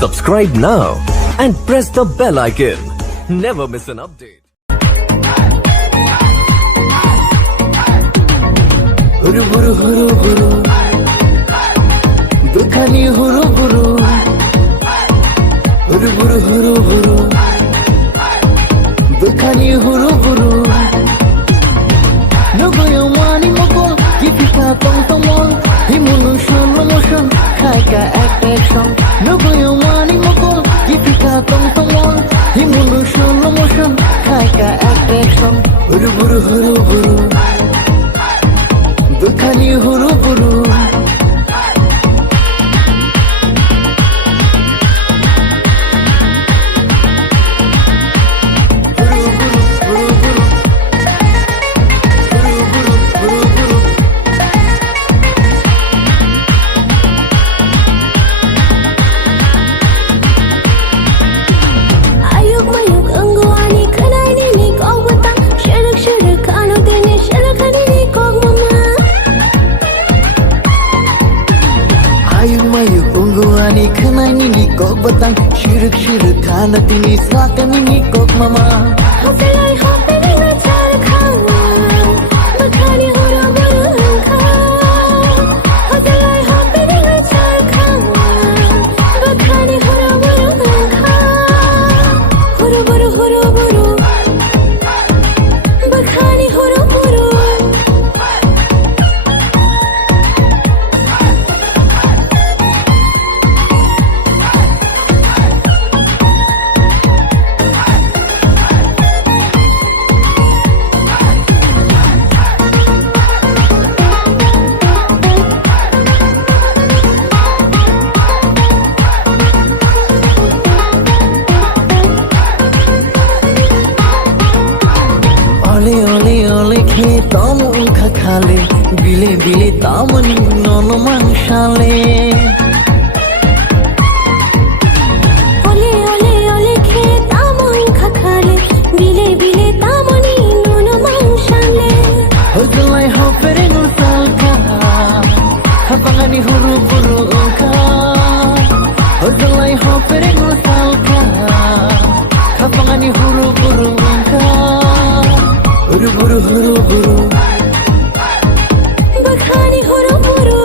Subscribe now and press the bell icon. Never miss an update. Huru buru huru buru, dukhani huru buru. Huru buru huru buru, dukhani huru buru. Nogoyo mani mokol, kipika tong tongol. Emotion, emotion, kaya action. Nogoyo mani mokol, kipika tong tongol. Emotion, emotion, kaya action. Huru buru huru buru, dukhani huru buru. Ungguani kenani ni kok batang shirik khana tini sakami ni kok mama hotelai hoteli na char khana bakhani horo buru kha hotelai hoteli na char khana bakhani horo buru kha horo buru bakhani horo buru Ole khe tom ukha khale bile tamani non manshale ole khe tom ukha khale bile tamani non manshale hojalai hopere no salka hapangani huru buru ka hojalai hopere no salka hapangani huru buru ka huru buru bakhani huru buru